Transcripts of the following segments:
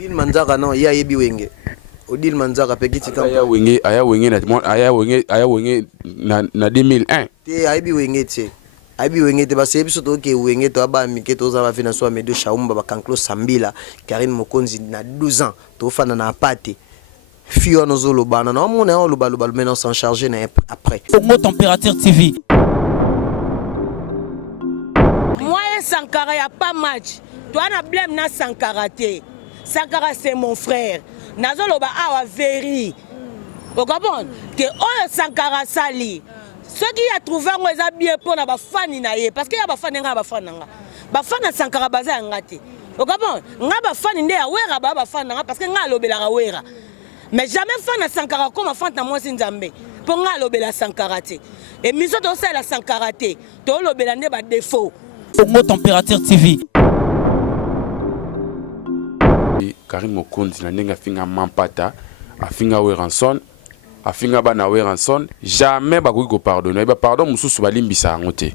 Odile Manzaka non, ya yebi wenge. Odile Manzaka petit camp. Aya wenge na 2001. Te ayebi wenge te. Ayebi wenge te parce que biso to ke wenge to aba mike to za ba fina so medo Shaumba ba Kanklo Sambila, Karine Mokonzi na 12 ans, to fana na pate. Fio no zolo bana na mon na lo balo maintenant s'en charger na après. Congo Température TV. Moi Sankara y a pas match. Toi na blème na Sankara te. Sankara c'est mon frère. Nazolo ba awa veri. Au Gabon, que oyo Sankara sali. Ceux qui a trouvé ngo eza bien pour na ba fani na ye parce que ya ba fani nga ba fananga. Ba fana Sankara baza ngate. Au Gabon, nga ba fani nde ya wera ba fananga parce que nga lobela wera. Mais jamais fan à Sankara comme fan à moi Nzambe. Pour nga lobela Sankara te. Et miso to ça la Sankara te. To lobela ne ba défaut. Congo Température TV. Karine Mokonzi na ndenga finga mampata, afinga weranson, afinga bana weranson, jamais ba ko pardonner. Ba pardon mususu balimbisa ngote.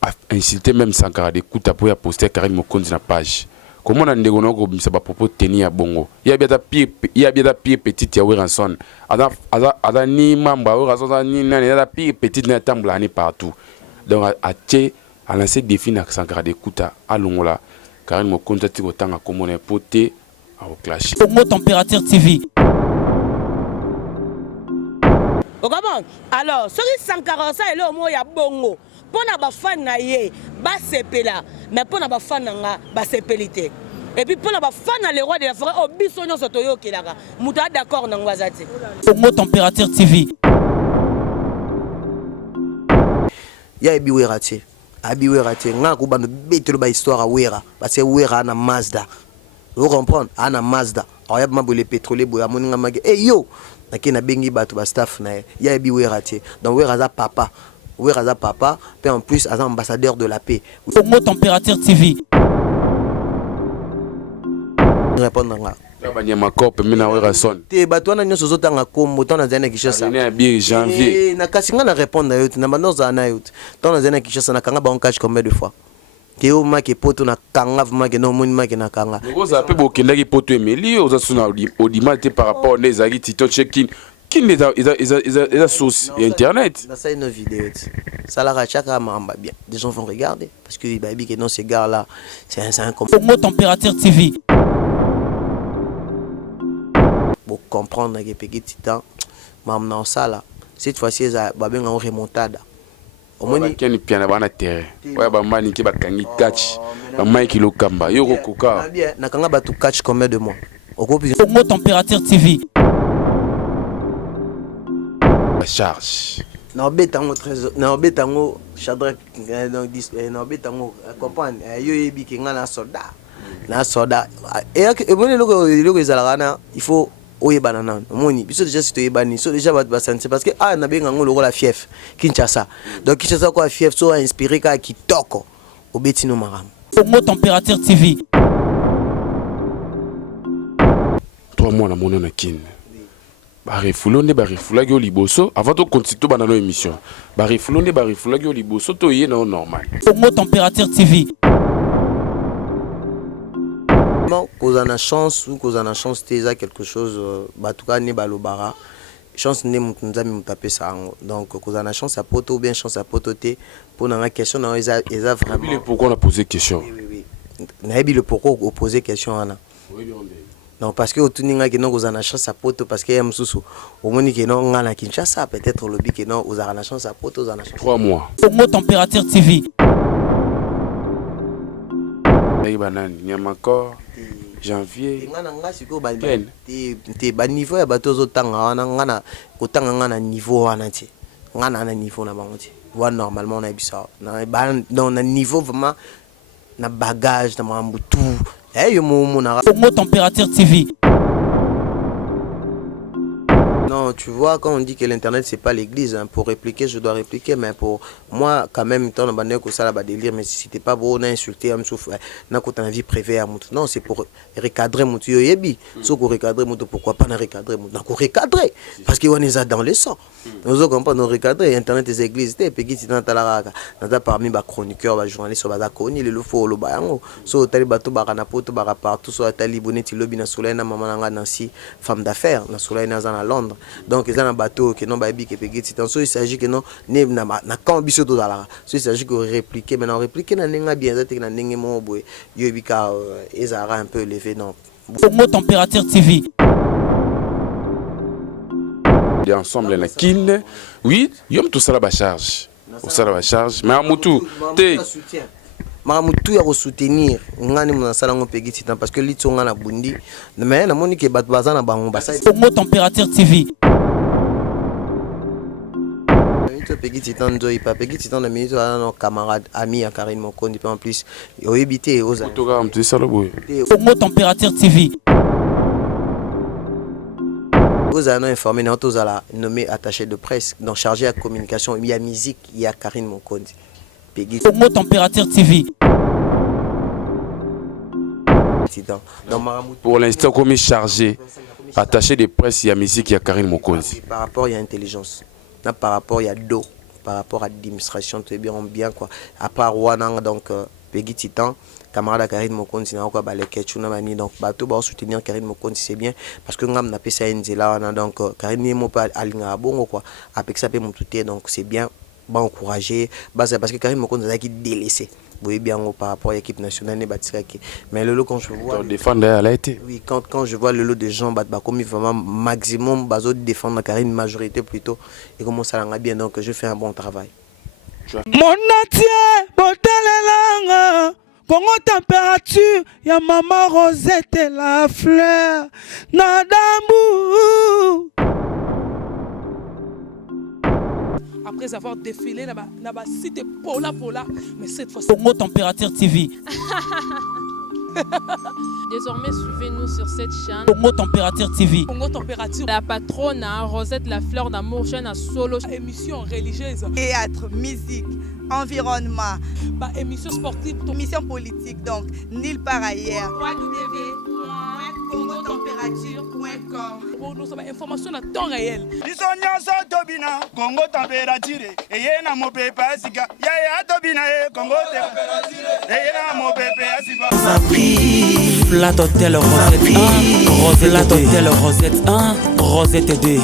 A insulté même Sankara de kuta pour ya poster Karine Mokonzi na page. Comment on a ndeko na ko bimisa ba propos tenir bongo. Il y a bien ta pied petite ya weranson. Ada ni mamba weranson ni nani ya pied petite na tambla ni partout. Donc a lancé défi na Sankara de kuta alongola. Karine Mokonzi ti ko tanga comme on est poté au clash. Congo Température TV. Au Gabon, alors, ce qui Sankara ça est là au moins ya bongo. Pour na ba fan na ye, ba sepela, mais pour na ba fan nga ba sepelité. Et puis pour na ba fan na le roi de la forêt, obiso nyo sotoyo kelaka. Muta d'accord na ngwazati. Congo Température TV. Ya ebi werati. Abi werati. Nga ko bano betelo ba histoire a wera. Parce que wera na Mazda. Vous comprenez? Ana Mazda. Alors y'a mabou les pétroliers boya moninga mage. Eh yo, nakina bengi batu ba staff na ya ebi werati. Donc wera za papa. Wera za papa, puis en plus as ambassadeur de la paix. Congo Température TV. Répondre nga. Banyama corps mina wera son. Te bato na nyoso zotanga kombo tona zana Kishasa. Na bien janvier. Na kasinga na répondre yo na banoza na yo. Tona zana Kishasa na kanga ba on catch combien de fois? Ke o ma ke poto na kanga ma ke no moni ma ke na kanga. Oza pe bokenda ki poto emeli oza suna audimate par rapport à ezaki tito check-in. Qui les a source internet. Dans ça une vidéo. Ça la chaka mamba bien. Des gens vont regarder parce que baby que non ces gars là, c'est un Congo Température TV. Pour comprendre que petit titan mam na ça là. Cette fois-ci ça ba bien en remontada. Au moins ni piana bana terre. Ouais ba mani ki ba kangi catch. Ba mai kilo kamba yo koka. Bien na kanga ba tu catch combien de mois. Congo Température TV. Charge. Na betango trésor, na betango Shadrach donc na betango comprendre yo yebi ke ngana soldat. Na soldat. Et bon loko ezala kana il faut oyebana nan. Moni biso déjà si to yebani, so déjà ba sentir parce que na benga ngolo la fief Kinshasa. Donc Kinshasa quoi fief so inspiré ka kitoko obetino maram. Congo Température TV. 3 mois na mona na kin. Barifulonde barifulagi liboso avant de continuer banano émission. Barifulonde barifulagi liboso to yé non normal. Congo Température TV. Cause on a chance ou cause on a chance t'es quelque chose en tout cas ne balobara chance ne mutunzami mutape ça donc cause on a chance à poto ou bien chance à pototer pour la question non ils a vraiment pourquoi on a posé question. Oui. Naebi le pourquoi poser question ana. Non, parce que au tuninga qui non, vous avez la chance à poto parce que Msusu, au moins qui non, on a la Kinshasa, peut-être le but qui non, vous avez la chance à poto, vous avez la chance. 3 mois. Congo Température TV. Niamakor, janvier. Ngana siko ba te ba niveau ya bato zo tanga wana ngana ko tanga ngana niveau wana ti. Ngana na niveau na bango ti. Wa normalement na bisa. Na ba dans un niveau vraiment na bagage na mambu tout. Congo Température TV. Non, tu vois, quand on dit que l'internet c'est pas l'église, hein, pour répliquer, je dois répliquer, mais pour moi, quand même, tant que ça va délire, mais si c'était pas beau, on a insulté, on a côté la vie privée à Moutou. Non, c'est pour recadrer Moutou Yebi. Sauf qu'on recadrer Moutou, pourquoi pas recadrer Moutou? Donc, recadrer, parce qu'on est dans le sang. Nous avons pas recadrer, internet et églises, et puis qui dans ta parmi les chroniqueurs, les journalistes, les connus, les lofos, les bayango, so tali bateau, baranapoto, partout, soit tali bonnet, lobby, na soleil, na maman, na Nancy, femme d'affaires, na soleil, na Londres. Donc ils ont un bateau qui non baby qui peut gagner. Il s'agit que non ne na quand biso to dala. Il s'agit que répliquer maintenant répliquer na nenga bien ça na nenga mo boy. Yo bika ezara un peu élevé non. Congo Température TV. Et ensemble na kin. Oui, yom tout ça la charge. Au ça la charge. Mais à Moutou, te Maramutu ya soutenir ngani mona sala ngo pegi titan parce que litonga na bundi mais na moni ke bat bazana bango basa Congo Température TV. Pegi titan nzo ipa pegi titan na minute à nos camarades amis à Karine Mokondi en plus au éviter aux Autogram tu ça le boy. Congo Température TV. Vous avez informé nous tous à la nommé attaché de presse donc chargé à communication il y a musique il y a Karine Mokondi. Congo Température TV. Pour l'instant, comme chargé, attaché de presse, il y a musique, il y a Karine Mokonzi. Par rapport, il y a intelligence. Là, par rapport, il y a dos. Par rapport à l'administration, tout est bien quoi. À part Wanang, donc, Peggy Titan, camarade Karine Mokonzi, donc, bateau, va soutenir Karine Mokonzi, c'est bien. Parce que nous avons ça là, donc, Karine Mokonzi, Alinga Bongo, quoi. Avec ça, donc, c'est bien. Encourager parce que Karine Mokonzi a été délaissé. Vous voyez bien par rapport à l'équipe nationale mais le lot quand je vois défendre elle a été oui quand je vois le lot de gens comme vraiment maximum bazo défendre Karine majorité plutôt et comment ça l'a bien donc je fais un bon travail. Mon natie botalelanga Congo Température ya maman Rosette la fleur nadambu. Après avoir défilé dans la cité Pola, mais cette fois-ci... Congo Température TV. Désormais, suivez-nous sur cette chaîne. Congo Température TV. Congo Température. La patronne, Rosette la fleur d'amour, chaîne à solo. Émission religieuse. Théâtre, musique, environnement. Émission sportive. Émission politique, donc, nulle part ailleurs. www.congotempérature.com. Pour nous avoir information à temps réel. Congo Température. Et na mo pepe asika. Ya tobina Congo Température. Et na mo pepe asika. Flat Hotel Rosette 1, Rosette Hotel Rosette 1, Rosette 2.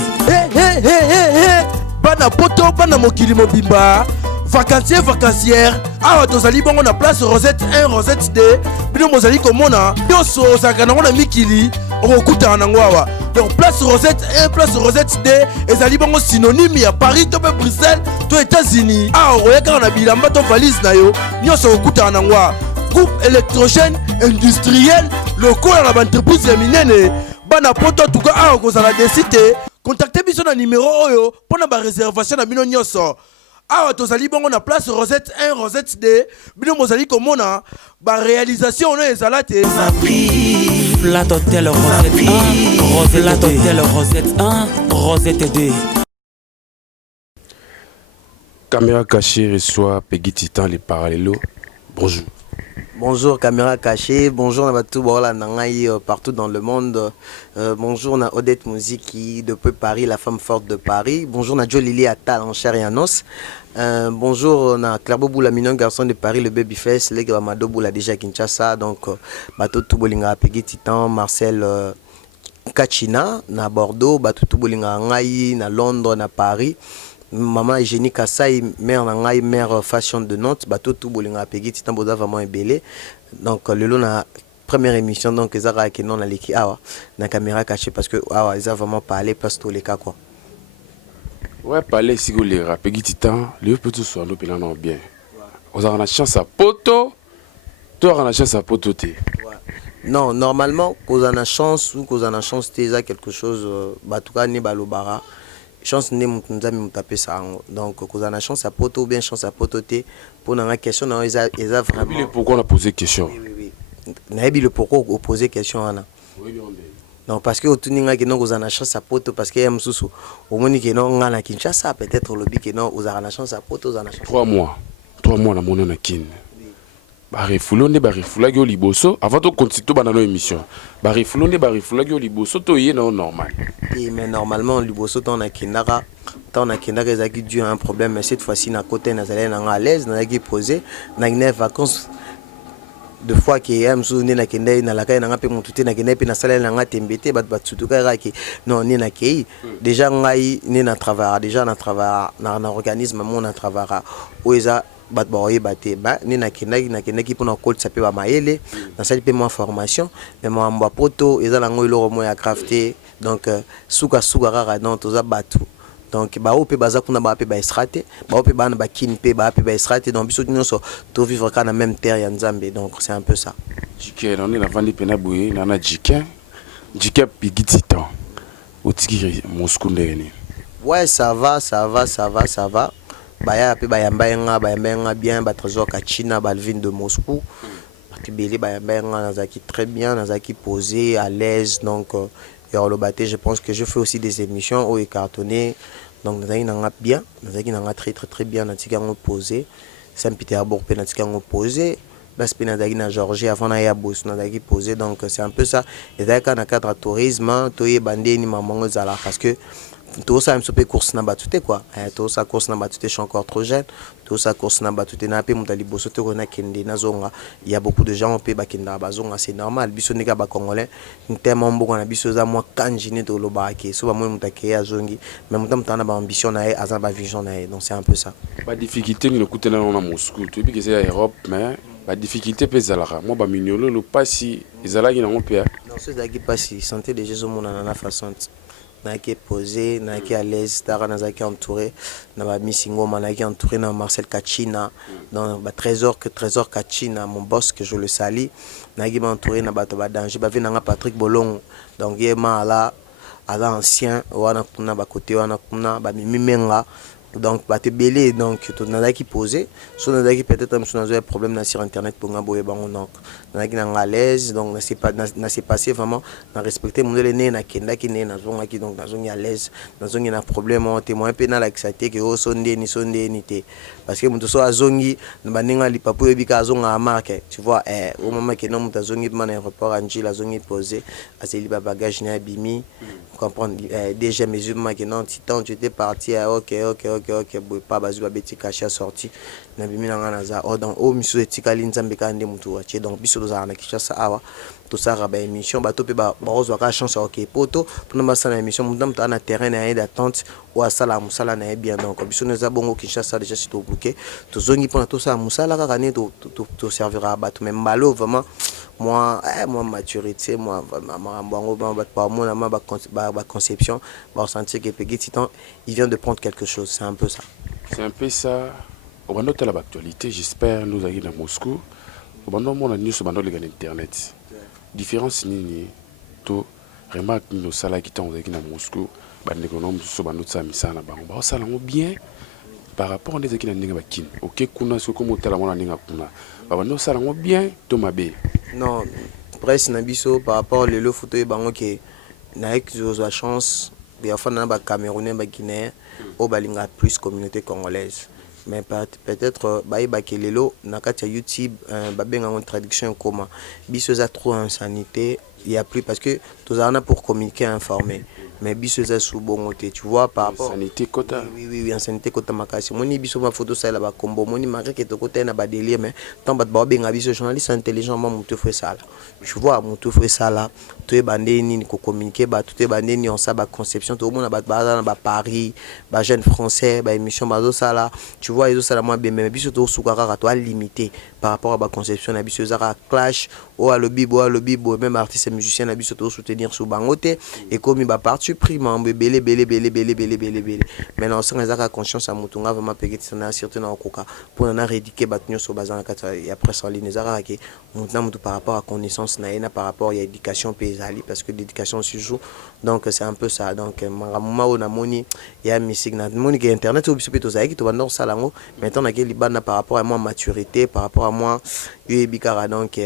Bana poto, bana mokili mobimba. Vacancier, vacancière. Awa tozali bongo na place Rosette 1, Rosette 2. Bino mozali komona. Yoso sakana ngona mikili. Okuta nango awa. Donc place Rosette 1, place Rosette 2. Ezali bongo synonyme ya Paris to Bruxelles to États-Unis. Awa oyeka na bilamba to valise na yo. Nyoso okuta nango awa. Groupe électrogène industriel local à l'entreprise minene bana poto en tout cas à cause la décité contactez biso na numéro oyo pour na ba réservation na bino nyoso awa tozali bongo na place Rosette 1 Rosette 2 bino mozali komona ba réalisation on ezalate Flat Hotel Rosette 1 Rosette Hotel Rosette 1 Rosette 2. Caméra cachée reçoit Peggy Titan les parallélos. Bonjour. Bonjour caméra cachée, bonjour partout dans le monde. Bonjour na Odette Mouziki depuis Paris, la femme forte de Paris. Bonjour na Jolili Attal en chair et en os. Bonjour na Clairbo Boula mignon garçon de Paris, le Babyface, les Gramado Boula déjà Kinshasa. Donc bateau Toubolinga Peggy Titan, Marcel Kachina na Bordeaux, bateau Toubolinga Ngai na Londres, na Paris. Maman Eugénie Kassai, mère Nangai, mère fashion de Nantes, bateau tout bolinga Peggy Titan Boda vraiment ébélé. Donc le lot na première émission donc ils ont qui non na leki awa na caméra cachée parce que awa ils ont vraiment parlé parce tous les cas quoi. Ouais parler si vous les Peggy Titan, le peut tout soit nous non bien. On a la chance à poto, toi on a la chance à poto te. Non normalement qu'on a la chance ou qu'on a la chance t'es quelque chose bah tout cas ni balobara. Chance ne mutnzami mutape ça donc qu'on a la chance à poto ou bien chance à pototer pour la question non ils a vraiment pourquoi on a posé question oui Naïbi le pourquoi on poser question là donc parce que otuni nga kino kozana chance à poto parce que msusu omoni kino nga na Kinshasa peut-être lobi kino ozana chance à poto ozana chance 3 mois na mona na kin barefulonde barefulaki o liboso avant to continuer bana no émission barefulonde barefulaki o liboso to yé na normal et mais normalement liboso ton na kinaka ezaki dû à un problème mais cette fois-ci na côté na zalé na à l'aise na ki poser na une vacances de fois que am souné na kende na la kai na ngape mututé na kende pe na sala na ngate mbete bat sutuka raki non ni na kei déjà ngai ni na travail déjà na travail na organisme mon na travail oeza bat boye baté ba ni na kende ki pona code ça peut ba maele na sali pe moi formation mais moi mba poto eza la ngoi lo mo ya crafter donc suka rara donc toza batu donc ba ope baza kuna ba pe ba estrate ba ope bana ba kin pe ba pe ba estrate donc biso nyonso to vivre kana même terre ya Nzambe donc c'est un peu ça. Jiké on est la vandi pena boye na Jiké pigiti temps otiki Moscou ndeni. Ouais ça va baya pe bayamba bien ba trésor ka China ba vin de Moscou batibeli bayamba nazaki très bien nazaki posé à l'aise donc je pense que je fais aussi des émissions au cartonné donc nazaki nanga bien nazaki nanga très bien natika ngo posé Saint-Pétersbourg pe natika ngo posé bas pe nazaki na Georgie avant na ya boss nazaki posé donc c'est un peu ça et d'ailleurs na cadre tourisme to yebande ni mamango zala parce que tout ça me sope course na batute quoi tout ça course na batute je suis encore trop jeune tout ça course na batute na pe mutali boso to na kende na zonga il y a beaucoup de gens pe bakenda bazonga c'est normal biso nika ba congolais ntema mboko na biso za moi kanjine to lobaki so ba mo mutake ya zongi mais mutamtana ba ambition na aza ba vision na donc c'est un peu ça ba difficulté ni lokuta na Moscou tu bi que c'est Europe mais ba difficulté pe zalaka moi ba mignolo lo pasi ezalaki na ngopia non c'est daki pasi santé de Jésus mon na façon naki posé naki à l'aise tara nazaki entouré na ba missingo manaki entouré na Marcel Kachina dans ba trésor Kachina mon boss que je le salue naki ba entouré na ba danger ba venanga Patrick Bolong donc yema ala ancien wana kuna ba côté wana kuna ba mimenga donc baté belé donc to nazaki posé so nazaki peut-être un problème sur internet pour ngaboye bango donc nazaki na à l'aise donc na c'est passé vraiment na respecter mon né na kenda ki né na zonga ki donc na zonga à l'aise na zonga na problème on témoin pe na l'exacté que o sonde ni té parce que muto so azongi na baninga lipapo ebika azonga a marque tu vois au moment que non muto azongi man aéroport anji la zongi posé aseli ba bagage na bimi comprendre déjà musulman que non titan tu étais parti OK pas bazu ba beti caché sorti na bimi na ngana za o donc o miso etikali Nzambe ka ndé mutu wache donc biso dozana Kinshasa awa to sara ba émission ba to pe ba rozwa ka chance OK poto pour na sa émission mutu na terrain na d'attente ou asala musala na bien donc biso neza bongo Kinshasa déjà c'est tout bloqué to zongi pour to sa musala ka ne to servira ba to même malo vraiment moi maturité moi bango ba moi ma conception ba sentir que Peggy Titan il vient de prendre quelque chose c'est un peu ça au bando de l'actualité j'espère nous aller dans Moscou au bando mon news au bando les internet différence ni to remarque nos sala qui sont dans Moscou bande économe so bando ça misana bango ba sala bien par rapport à des qui n'inga bakin OK kuna so comme tala mona ninga kuna ba bando sala bien to mabe non presse na biso par rapport le photo bango que na la chance bien fa na ba Camerounais ba Guinéens au balinga plus communauté congolaise mais peut-être ba kelelo na kati YouTube ba benga en traduction comment biso za trop en sanité il y a plus parce que tous en a pour communiquer informer mais biso za sous bon côté tu vois par rapport sanité kota oui en sanité kota makasi moni biso ma photo ça là ba combo moni marque que to côté na ba délire mais tant ba benga biso journaliste intelligent moi mutu fait ça là tu vois mutu fait ça là to bandé ni ko communiquer ba tout bandé ni on ça ba conception tout le monde ba Paris ba jeune français ba émission ba ça là tu vois ils ça là moi bien mais biso to soukara to limité par rapport à ba conception na biso za clash ou à lobby même artiste musicien na biso to soutenir sous bangote et comme il ba parti prime belé maintenant on a conscience à mutunga vraiment Peggy Titan surtout na okoka pour na rédiquer batnyo so bazana kata et après ça ligne zara ke mutu par rapport à connaissance na par rapport à éducation paysali parce que l'éducation se joue donc c'est un peu ça donc mama na moni ya musique na moni que internet ou biso to zaiki to bandor salango maintenant na ke libana par rapport à moi maturité par rapport à moi yebikara donc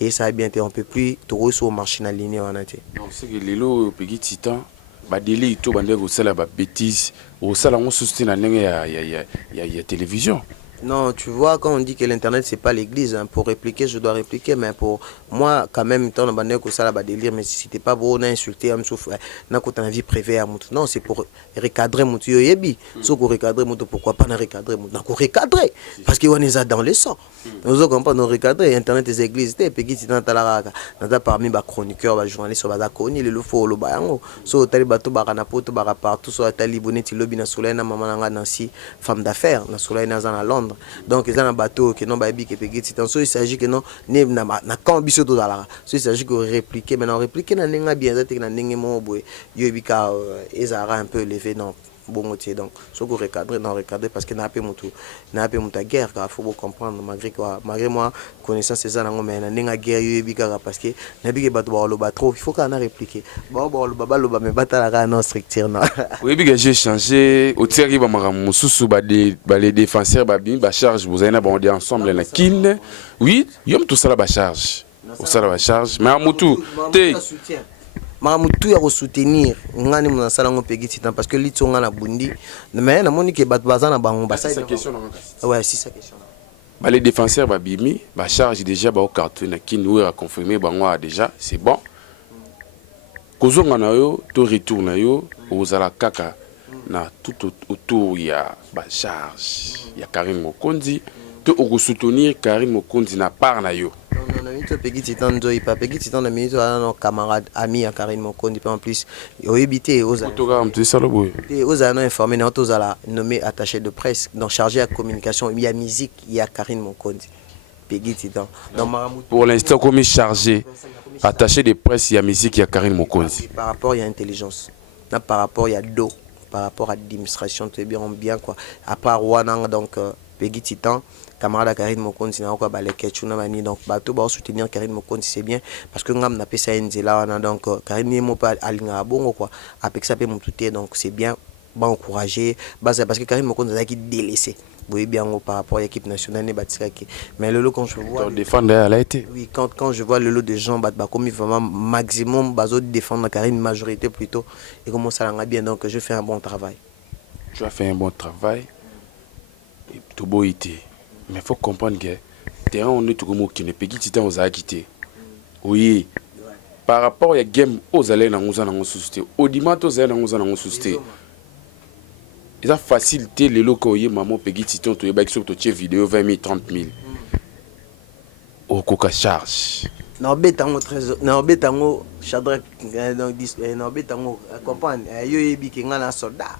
et ça a bien été, on peut plus tout sur machine alignée en entier. Non, c'est que les lots petit titan ba délai to bande ko sala ba bêtise au sala on soutient la ya télévision. Non, tu vois, quand on dit que l'internet c'est pas l'église, hein, pour répliquer, je dois répliquer, mais pour moi, quand même, tant que ça va délire, mais si c'était pas bon, on a insulté, on souffre, on a une vie privée à Moutou. Non, c'est pour recadrer Moutou Yebi. Sauf pour recadrer Moutou, pourquoi pas nous recadrer Moutou? On recadrer, parce qu'on est dans les sangs. Nous avons pas nous recadrer, internet des églises, et puis si tu as parmi les chroniqueurs, les journalistes, les connus, les lofos, les bayango, so talibato baranapoto barapart, so talibonné tilobi na soleil na maman nansi femme d'affaires, na soleil na zana Londres. Donc ils ont un bateau qui non baby qui pegit c'est il s'agit que non na quand biso to dala so il s'agit que répliquer maintenant répliquer na ninga bien ça na ninga mo boy yo bika ezara un peu levé non bon motier donc so ko recadrer non recadrer parce que na pe mutu guerre car faut comprendre malgré moi connaissance c'est ça na ngomé na ninga guerre yo bika parce que na bika bato ba lo ba trop il faut qu'on a répliquer bon lo baba lo ba me batala ka non structure non oui bika j'ai changé au tiers ba maramu susu ba les défenseurs ba bien ba charge vous avez bon ensemble na kin oui yom tout ça la ba charge au ça la ba charge mais mutu te Maramutu ya soutenir ngani mona sala ngo pegi titan parce que litonga na bundi mais na moni ke bat bazana bango ba ça question ouais si ça question bah les défenseurs ba bimi ba charge déjà ba au carton na kin ou a confirmé bango déjà c'est bon kozonga na yo to retour na yo ozala kaka na tout autour ya ba charge ya Karim Mokonzi to o soutenir Karim Mokonzi na part na yo. Non, non, Peggy Titan Joy, pas Peggy Titan, la minute, nos camarades, amis à Karim Mokondi, en plus, ils ont évité aux années informés, nous avons nommé attaché de presse, donc chargé à communication, il y a musique, il y a Karim Mokondi, Peggy Titan. Pour l'instant, comme chargé, attaché de presse, il y a musique, il y a Karim Mokondi. Par rapport, il y a intelligence, par rapport, il y a dos, par rapport à l'administration, tout est bien, quoi. À part Wanang, donc, Peggy Titan. Camarade Karim Mokonzi na ko balé ketchuna mani donc bato ba soutenir Karim Mokonzi c'est bien parce que ngam na pesa nzela na donc Karim ni mo pa alinga bongo quoi avec ça pe mututé donc c'est bien ba encourager parce que Karim Mokonzi a qui délaissé vous bien par rapport à l'équipe nationale ne batiraki mais le lot quand je vois défendre elle a été oui quand je vois le lot de gens bat comme vraiment maximum bazo défendre Karim majorité plutôt et comment ça l'a bien donc je fais un bon travail. Tu as fait un bon travail et tout beau été. Mais il faut comprendre que terrain on est tout comme qui ne peut quitter aux a quitté. Oui. Par rapport à game aux allées dans nos société. Au dimanche aux allées dans nos société. Ils ont facilité les locaux y maman peut quitter ton to sur ton vidéo 20 000 30 000. Au coca charge. Non betango trésor non betango Shadrack donc non betango comprendre yo yebi ki ngana soldat.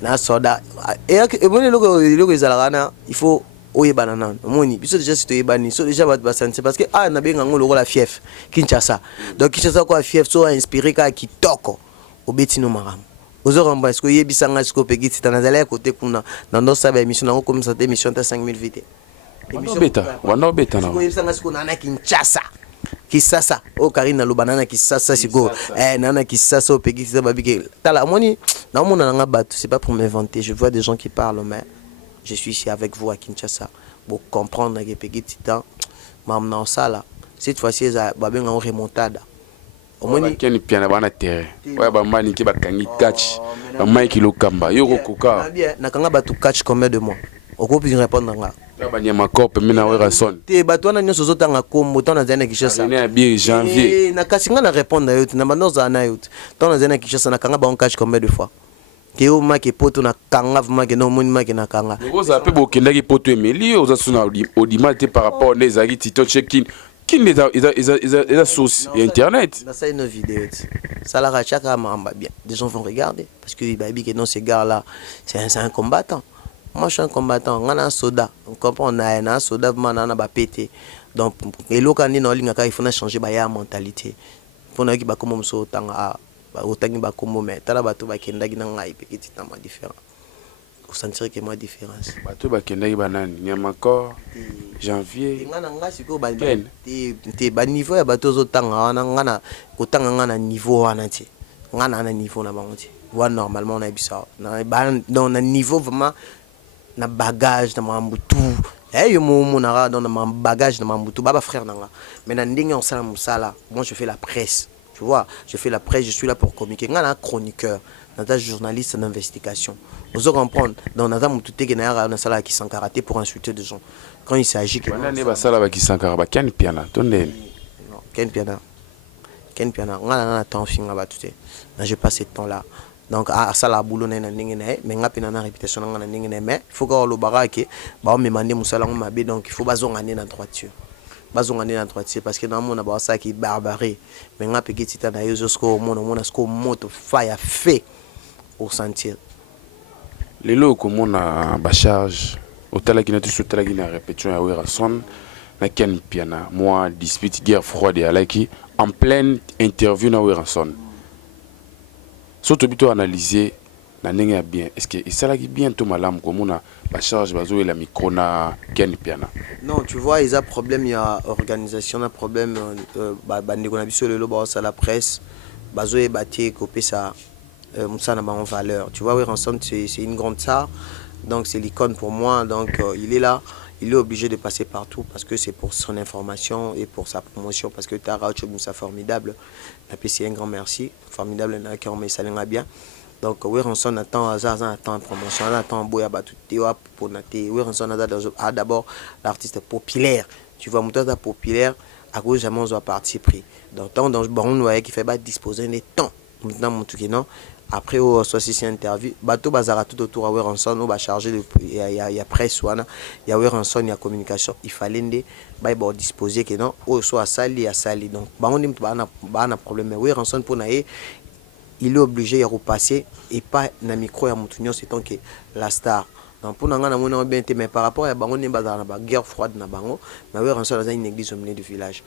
Na soldat et bon loko ezalaka il faut oye banana moni biso déjà si to yebani so déjà ba sentir parce que na benga ngolo la fief Kinshasa donc Kinshasa quoi fief so inspiré ka kitoko obetino maram ozoramba est-ce que yebisanga est-ce que pegi titanazala à côté kuna dans sa émission na comme ça émission ta 5000 vite émission beta wana beta na yebisanga est-ce que na Kinshasa Kisasa o Karina lo banana Kisasa siko nana Kisasa o pegi tita babike tala moni na mona nga bato c'est pas pour m'inventer je vois des gens qui parlent mais je suis ici avec vous à Kinshasa pour comprendre que Peggy Titan maintenant ça là cette fois-ci ça va bien en remontada au moins il y a une piano bana terre ouais ba mani ki ba kangi catch ba mai ki lo kamba yo koka na kanga ba tu catch combien de mois au coup puis répondre nga ba nyama kope mina wera son te bato na nyoso zotanga kombo tona zana Kinshasa na bien janvier na kasinga na répondre yo na bandoza na yo tona zana Kinshasa na kanga ba on catch combien de fois que o ma ke poto na kanga vraiment que non moni ma ke na kanga oza pe bokenda ki poto emeli oza suna audimate par rapport les ari tito check-in qui les source internet dans ça une vidéo ça la rachaka mamba bien des gens vont regarder parce que baby que non ces gars là c'est un combattant moi je suis un combattant ngana soda on comprend na soda vraiment na ba pété donc et lokani na linga ka il faut changer ba ya mentalité pour na ki ba comme so tanga autant ba comme mais tala bato ba kendaki na ngai pe petit temps différent vous sentirez que moi différence bato ba kendaki banani nyama encore janvier ngana nga siko ba te ba niveau ya bato zo tanga wana ngana ko tanga ngana niveau wana ti ngana na niveau na bango ti wa normalement na bisa na ba dans na niveau vraiment na bagage na mambu tout yo monara dans mon bagage dans mon baba frère nanga. Mais na ndenge on sala musala, moi je fais la presse. Tu vois, je fais la presse, je suis là pour communiquer. Nga na chroniqueur, nata journaliste d'investigation. Vous comprendre dans nata mutute ke na na sala qui s'encarater pour insulter des gens. Quand il s'agit que wana ne ba sala ba qui s'encaraba ken piana tonde. Ken piana. Ken piana, nga na temps finga ba tuté. Na j'ai pas ce temps là. Donc à ça la boulot na ndenge na mais nga pena na réputation na ndenge na mais il faut que le barake ba me mandé musala mabe donc il faut bazonga na droiture. Bazonga na droiture parce que dans mon ba ça qui barbarie mais nga petit tata na yo jusqu'au mon jusqu'au moto fire fait au sentir. Lelo komona ba charge otala kina tu sotala kina répétition ya wera son na ken piana moi dispute guerre froide ya laki en pleine interview na wera son. Surtout plutôt analyser na ndenge bien est-ce que ça qui bien tout malam comme on a la charge bazo et la micro na ken piana. Non, tu vois, il y a problème, il y a organisation, un problème ndeko na biso lelo ba ça la presse bazo e baté copé ça musa na ba en valeur. Tu vois, Ranson c'est une grande star. Donc c'est l'icône pour moi donc il est là. Il est obligé de passer partout parce que c'est pour son information et pour sa promotion parce que Tara c'est formidable. La PC un grand merci, formidable qui on met ça bien. Donc Ranson attend attend promotion, attend Boya Batuté pour nater. Ranson a d'abord l'artiste populaire. Tu vois Moutada populaire à cause jamais on doit partir pris. Donc tant dans baron noyé qui fait pas disposer des temps. Maintenant mon truc non. Après au soit si interview bateau bazara tout autour à Ranson on va charger il y a presse wana il y a Ranson il y a communication il fallait ndé ba disposer que non au soit sali à sali donc baron nim ba problème mais Ranson pour naé il est obligé de repasser et pas na micro ya mutunyo c'est tant que la star donc pour nanga na mona bien mais par rapport à bango nim bazara na guerre froide na bango mais Ranson a une église au milieu du village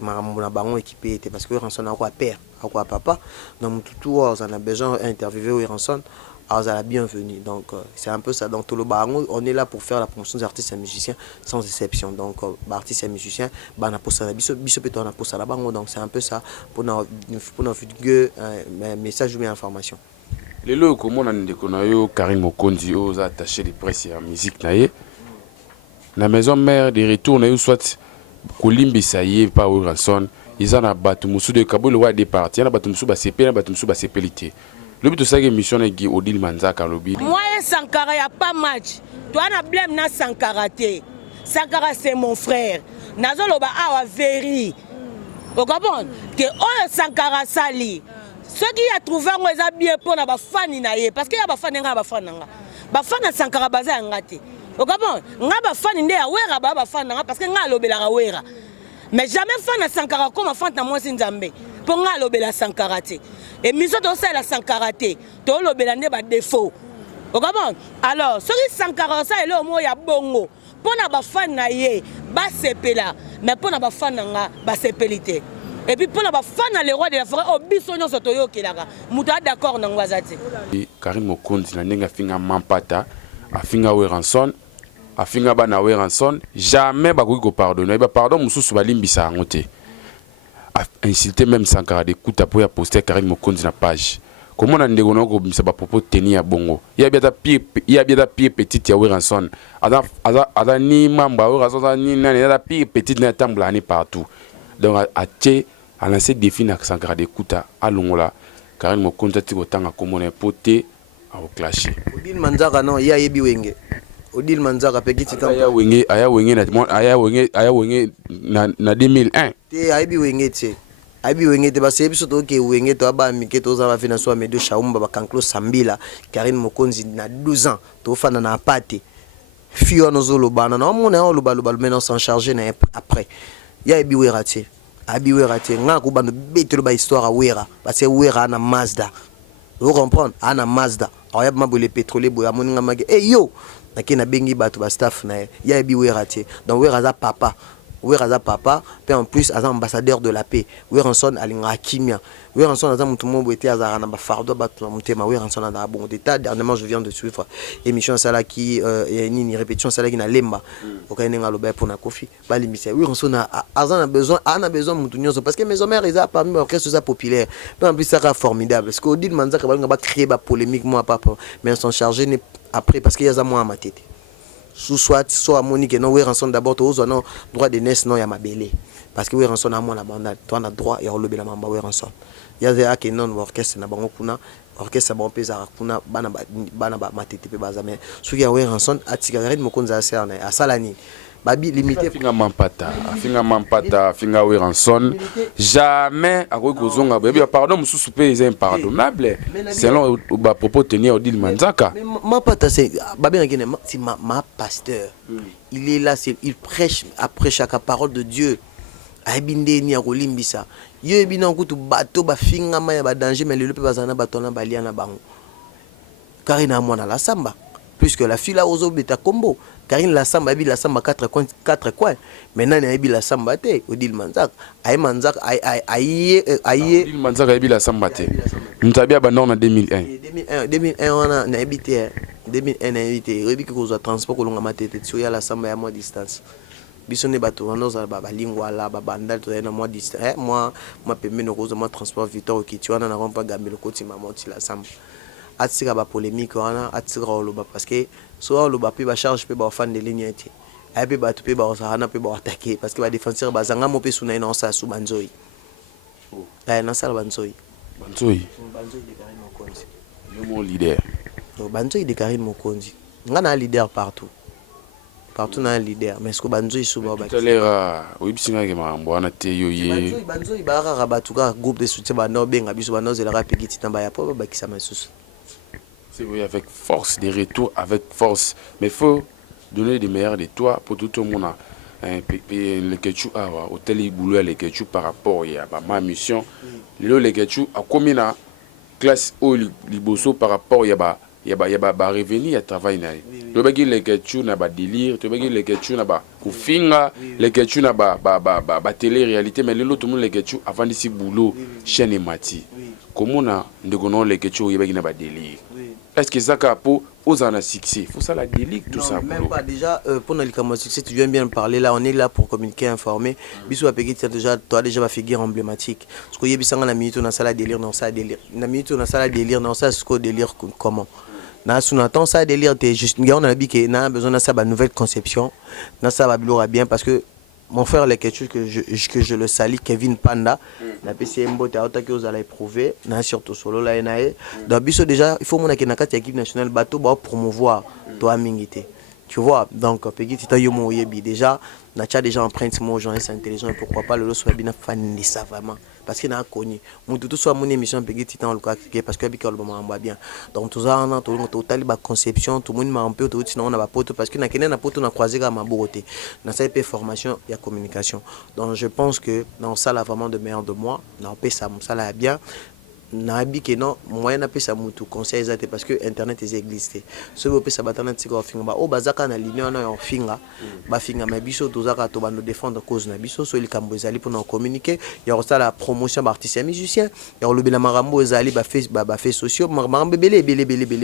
na bango équipé parce que Ranson a quoi père à quoi papa donc tout on a besoin d'interviewer Ranson à la bienvenue donc c'est un peu ça dans tout le bango on est là pour faire la promotion des artistes et musiciens sans exception donc artistes et musiciens na posa na biso peto na posa la bango donc c'est un peu ça pour nos message ou bien information. Lelo komona ndeko na yo Karim Mokonzi aux attachés de presse et musique na ye la maison mère de retour na yo soit kolimbisa ye pa Ranson ils en a battu musu de Kabul wa des parties na battu musu ba CP na battu musu ba CPLT le but de ça émission na gi Odile Manzaka lobi moi Sankara y a pas match toi na blème na Sankara te Sankara c'est mon frère nazolo ba awa veri au Gabon que oyo Sankara sali ce qui a trouvé ngo eza bien pour na ba fani na ye parce que ya ba fani nga ba fananga ba fana Sankara baza ngate au Gabon nga ba fani nde ya wera ba fana parce que nga lobela wera. Mais jamais fan à Sankara comme fan à moi Nzambe. Pour nga lobela Sankara te. Et miso to ça la Sankara te. To lobela ne ba défaut. Au Gabon. Alors, ce qui Sankara ça est au mo ya bongo. Pour na ba fan na ye, ba sepela. Mais pour na ba fan nga ba sepelité. Et puis pour na ba fan na le roi de la forêt obiso nyo soto yo kelaka. Muta d'accord na ngwazati. Karim Mokonzi na ndenga finga mampata, afinga Ranson. Afinga ba na Ranson jamais ba ko pardonner ba pardon mususu balimbisa ngote a insulté même Sankara de kuta pour ya poster Karim Mokonzi na page comment na ndeko na ko bimisa ba propos tenir bongo il y a bien ta pied petite ya Ranson ada ni mamba Ranson ni na ya pied petite na tambla ni partout donc a té a lancé défi na Sankara de kuta alongola Karim Mokonzi ti ko tanga komona poté a clasher Odile Manzaka non ya yebi wenge Odile Manzaka pekiti temps aya wenge na 2001 te aibi wenge te ba sebi soto ke wenge to ba mike to za ba fina so medo shaumba ba kanklo sambila Karim Mokonzi na 12 ans to fana na pate fio no zolo bana na mo na lo balu maintenant s'en charger na après ya aibi wera te nga ko bando betelo ba histoire a wera parce que wera na Mazda vous comprenez ana Mazda ayab mabole pétrolier boya moninga mage yo nakina bengi bato ba staff na ya bi werate donc weraza papa puis en plus as ambassadeur de la paix Ranson alinga kimia Ranson aza mutu mo boete azara na ba fardo bato mutema Ranson na bon d'état dernièrement je viens de suivre émission sala qui une répétition sala qui na lemba okainenga loba pour na kofi balimisa Ranson a besoin mutu nyonso parce que mes mères ils a parmi orchestre ça populaire puis en plus ça formidable parce que Odile Manzaka ba créer ba polémique moi papa mais s'en charger après parce qu'il y a ça moi à ma tête soit Monique non oui rançon d'abord to non droit de naissance non ya mabele parce que oui rançon a mon la banda toi on a droit ya lobby la mamba oui rançon ya za ke non orchestre na bango kuna orchestre bon pesa kuna bana matete pe bazame soki ya oui rançon atika rythme konza serna asalani babi limité finga mampata finga oui rançon jamais à quoi kozonga baby pardon mususu pe est impardonnable selon ba propos tenir Odile Manzaka mampata c'est babi ngene c'est ma pasteur il est là il prêche après chaque parole de Dieu aibinde ni akolimbisa yo ebina kutu bato ba finga ma ba danger mais le pe bazana bato na balia na bango Karina mwana la samba puisque la fille là ozo beta combo Karine la samba bi la samba 4 coins maintenant na bi la samba te Odile Manzaka ay Manzaka ay Odile Manzaka bi la samba te mtabia bandon na 2001 on na habité 2001 na habité rebi ko zo transport ko longa matete so ya la samba ya moi distance bisone bato wanoza balingwa la babanda to na moi distance moi pembeno ko zo moi transport Victor Kitwana na rompa gambelo koti mamoti la samba atika ba polémique wana atika oloba parce que so oloba pe ba charge pe ba fan de ligne été ay pe ba to pe ba osana pe ba attaquer parce que ba défenseur ba zanga mo pe suna ina sa su banzoi na sala banzoi de Karine Mokonzi yo mon leader banzoi de Karine Mokonzi ngana leader partout na leader mais ce que banzoi su ba tout à l'heure oui bisinga ke mambo ana te yo ye banzoi ba ka batuka groupe de soutien ba no benga biso ba no zela ka pekiti tamba ya po ba kisa masusu. C'est oui, avec force, des retours avec force. Mais il faut donner des meilleurs de toi pour tout le monde. Le ketchup, hôtel Iboulou, le ketchup par rapport à ma mission. Le ketchup, à combien de classe au Liboso par rapport à revenu à travail. Le bagage le ketchup n'a pas délire, le bagage le ketchup n'a pas koufinga, le ketchup n'a pas télé-réalité, mais l'autre monde le ketchup avant d'ici boulot, chaîne et mati. Comment on a le ketchup, il n'a pas délire. Est-ce que ça pour aux en succès? Il faut ça la délique tout ça. Même pas déjà pour notre succès, tu viens bien parler là, on est là pour communiquer, informer. Bisou a payé déjà toi déjà ma figure emblématique. Parce que yebisanga na minute on a ça la délire dans ça délire. Na minute on a ça la délire dans ça ce qu'on délire comment. Na sunatan ça délire t'es juste on a dit que na besoin de ça ba nouvelle conception. Na ça va bien parce que mon frère les quelque chose que je le salue Kevin Panda na PCM bote autant que vous allez éprouver na surtout solo là enae donc biso déjà il faut mon que na kati équipe nationale bateau ba promouvoir toi mingité tu vois donc pegi tita yo mo yebi déjà na cha déjà empreinte mo journaliste intelligent et pourquoi pas le lot soit bien fan de ça vraiment parce qu'il n'a connu mon tout soit mon émission pegi tita en cas parce que bikol ba bien donc tout ça on a total ba conception tout le monde m'a un peu tout sinon on a pas pote parce que na kena na pote na croiser comme ma beauté na ça pe formation et communication donc je pense que dans ça là vraiment de meilleur de moi na pe ça là bien na bi que non moyen na pe ça mutu conseil exact parce que internet existe ce que pe ça batana tika ofinga ba o bazaka na ligne na ofinga ba finga ma biso tozaka to bando défendre cause na biso so il kambo ezali pour nous communiquer ya ça la promotion d'artistes et musiciens ya le bela marambo ezali ba fait sociaux marambo belé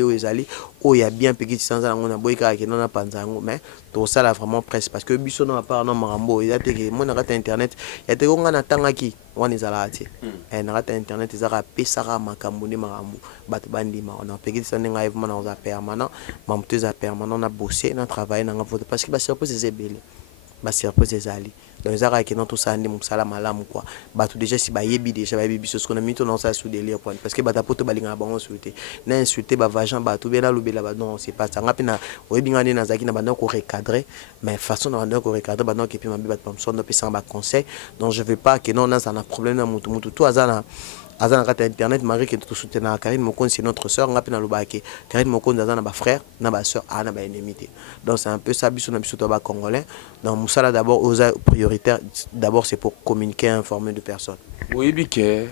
o ezali o ya bien petit sans na boyka ke non na panzango mais to ça la vraiment presse parce que biso na part na marambo ezate ke mon na internet ya te konga na tangaki wana ezala ti na rata internet ezaka pesaka makambo ne makambo bato bandima on a peki ça nga even na za permanent mamtu za permanent na bosser na travailler na ngavoto parce que ba surprise ezebele ba surprise ezali donc ezaka ke non tout ça ndi musala malamu quoi bato déjà si ba yebi déjà ba yebi biso ce qu'on a mis ton ça sous délire quoi parce que bata poto balinga bango souhaiter na insulter ba vagin bato bela lobela ba non c'est pas ça nga pina oyebinga ne na zaki na banda ko recadrer mais façon na banda ko recadrer banda ke pi mabi bato pamso no pesa ba conseil donc je veux pas que non na ça na problème na mutu tout azana azana kata internet mari que tout soutenir Karine Mokonzi c'est notre sœur nga pina lobaki Karine Mokonzi azana ba frère na ba sœur ana ba ennemi donc c'est un peu ça biso na biso to ba congolais donc musala d'abord aux prioritaire d'abord c'est pour communiquer informer de personnes oui bike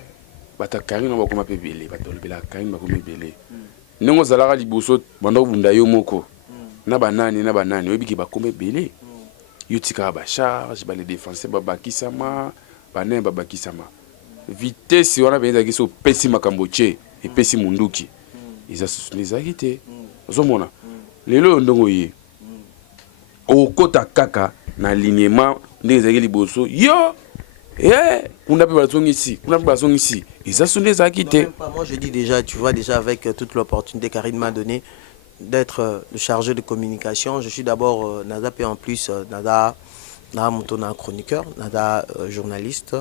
bata Karine on va comme appeler bata lobela Karine ba comme belé ndongo zalaka liboso banda bunda yo moko na banani oui bike ba comme belé yutika ba charge ba les défenseurs ba bakisama banen ba bakisama vitesse wana benza kiso pesi makamboche et pesi munduki iza susuniza kite ozomona lelo ndongo ye okota kaka na alignement ndenge liboso yo kuna pe bazongisi iza suneza kite moi je dis déjà tu vois déjà avec toute l'opportunité Karine m'a donné d'être le chargé de communication. Je suis d'abord Nada P en plus, Nada Moutona chroniqueur, Nada journaliste.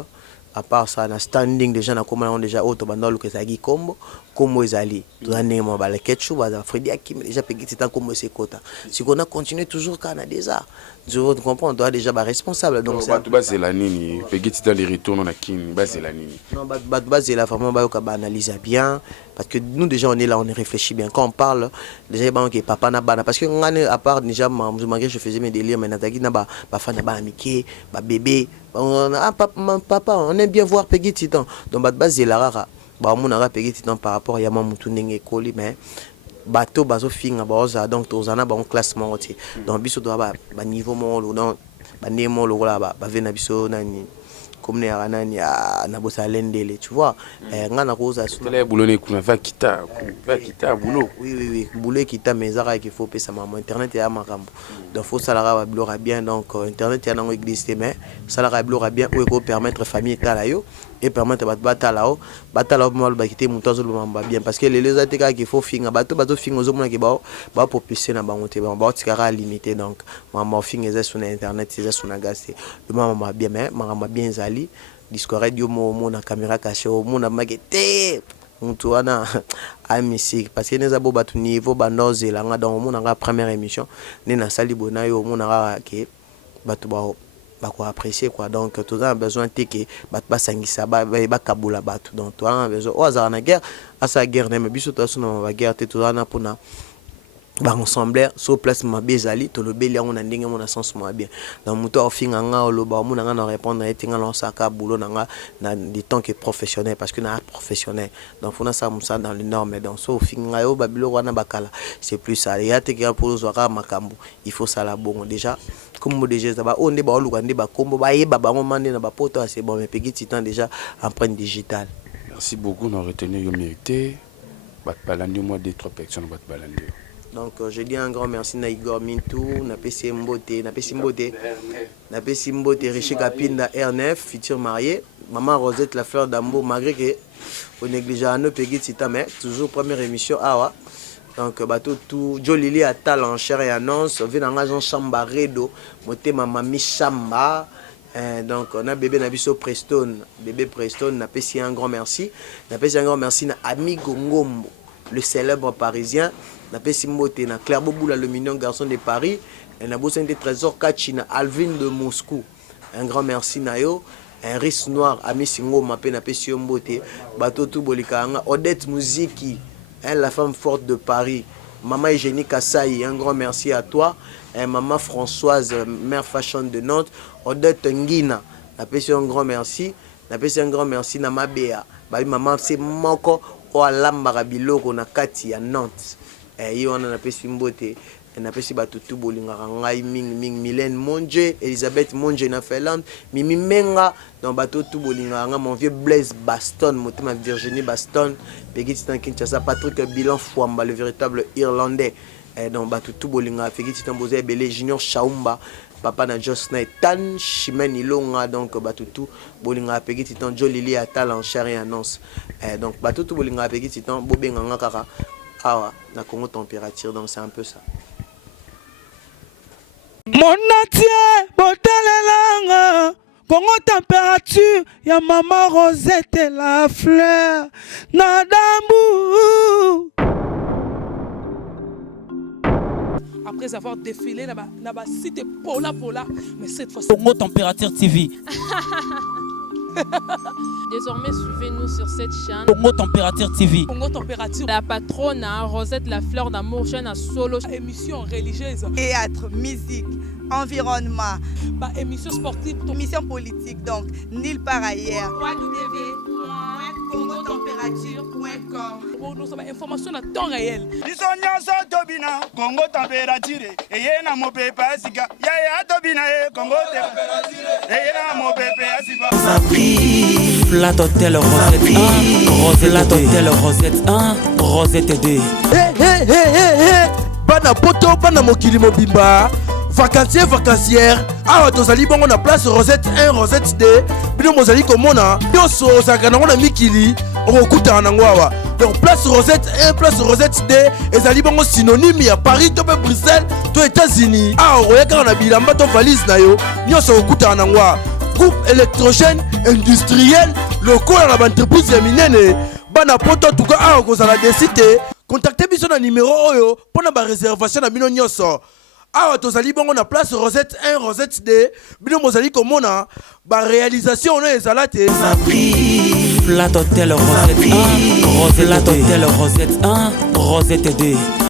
À part ça, na standing déjà na comment déjà auto bandolo que ça gi comme ezali. Tout année moi ba le ketchup ba Freddy Akim déjà pegiti tant comme c'est quota. Si on a continué toujours kana déjà. Je comprends, on doit déjà ba responsable donc c'est ba c'est la nini pegiti dans les retours na kin ba c'est la nini. Non ba c'est la vraiment ba analyser bien parce que nous déjà on est là on réfléchit bien quand on parle déjà ba que papa na bana parce que ngane à part déjà malgré je faisais mes délires mais nataki na ba fana ba amitié ba bébé papa on aime bien voir Peggy Titan donc base la rara ba mon ara Peggy Titan par rapport ya mamutu ndenge koli mais bateau bazo finga baza donc tozana ba en classement oti donc biso doit ba niveau mon donc ba nemo lo la ba vena biso nani comme ne nani na bosa lendele tu vois ngana koza sur les boulot kuna va kita boulot oui boulot kita mais ara qu'il faut pesa maman internet ya makambo donc faut salara ba blora bien donc internet ya nango existe mais salara blora bien ou ko permettre famille tala yo et permettre batala mal ba kité mutozo lomamba bien parce que les ateka qu'il faut finga bato finga zo mona ke ba population na bango te ba tikara limité donc maman finga za sur internet c'est sur na gasé le maman bien mais maman bien zali disco radio mo na caméra cachée mo na magete mutu wana a musique parce que neza bo batu niveau bandoze la nga dans mo na première émission ni na sali bona yo mo na ke batu ba quoi apprécier quoi donc tout a besoin que ba sangisa ba kabula batu donc tout a besoin oza na guerre à sa guerre même biso to sona ba guerre te tout na pona ba ensemble so place ma bezali to le beli on a ndenge mon sens moi bien donc muto ofinga nga lo ba mo na na répondre etinga lo saka boulot na des temps que professionnel parce que na professionnel donc fona ça musa dans les normes donc so finga yo ba bilo wana bakala c'est plus ça ya te que pour zoaka makambo il faut ça la bon déjà comme mo déjà ba on ba luka ndi ba kombo ba yeba ba mande na ba poto c'est bon mais Peggy Titan déjà empreinte digitale. Merci beaucoup on a retenu yo mérité bat balandi moi des trois personnes bat balandi. Donc je dis un grand merci à Igor Mintou, na PC Mbote Riche Kapinda R9, futur marié, maman Rosette la fleur d'amour malgré que on néglige à nos Peggy Titan mais toujours première émission awa. Donc bateau tout Jolili a talent en chair et annonce, venanga Jean Chamba Redo, moté maman Michamba. Donc on a bébé Nabiso Preston, na PC un grand merci. Na PC un grand merci na Ami Gongombo, le célèbre parisien. Na pesi mbote na Claire Boboula le mignon garçon de Paris et na bossé des trésors Kachina Alvin de Moscou. Un grand merci na yo, un riche noir ami singo mapé na pesi mbote bateau tout bolikanga Odette Muziki, la femme forte de Paris. Maman Eugénie Kassaï, un grand merci à toi. Et maman Françoise, mère fashion de Nantes. Odette Ngina, na pesi un grand merci. Na pesi un grand merci na Mabea. Ba maman c'est moko o alamba biloko na kati ya Nantes. Et on a pesi mbote na pesi batutu bolinga ngai ming Mylène Monje, Elisabeth Monje na Finlande, Mimi Menga dans batutu bolinga nga mon vieux Blaise Baston, motema Virginie Baston, Peggy Titan Kinshasa, Patrick Bilan Fouamba le véritable irlandais. Et dans batutu bolinga Peggy Titan Bozé Belé Junior Chaumba, papa na Josna Tan Chimène Ilonga donc batutu bolinga Peggy Titan Jolili Atal en chair et annonce. Et donc batutu bolinga Peggy Titan bobenga nga kaka awa na Congo température donc c'est un peu ça. Mon natie botelelanga Congo température ya maman Rosette la fleur Nadambu. Après avoir défilé na ba site pola mais cette fois Congo température TV. Désormais, suivez-nous sur cette chaîne. Congo Température TV. Congo Température. La patronne, Rosette la fleur d'amour, chaîne à solo. Émission religieuse. Théâtre, musique, environnement. Bah, émission sportive. Émission politique, donc, nulle part ailleurs. www.congotempérature.com. Nous avons information à temps réel. Tobina, Congo Température. Et y a mon pépé Asika. Ya Tobina, Congo Température. Et y a mon pépé Asika. Flat Hotel Rosette 1, Rosette 1, Rosette 2. Bana poto, bana mokili mobimba. Vacancière, awa tozali bongo na place Rosette 1, Rosette 2. Bino mozali komona, yoso osaka nango na mikili, okokutana nango awa. donc place Rosette 1 place Rosette D ezali bongo synonyme ya Paris to pe Bruxelles to États-Unis oyaka na bilamba to valise na yo nyonso okutana nango groupe électrogène industriel lokola na entreprise ya minene bana poto tuka okozala desite contactez biso na numéro oyo pona ba réservation na bino nyonso awa tozali bongo na place Rosette 1 Rosette D bino mozali komona ba réalisation no ezala te Flat Hotel Rosette 1 Rosette 1 Rosette 2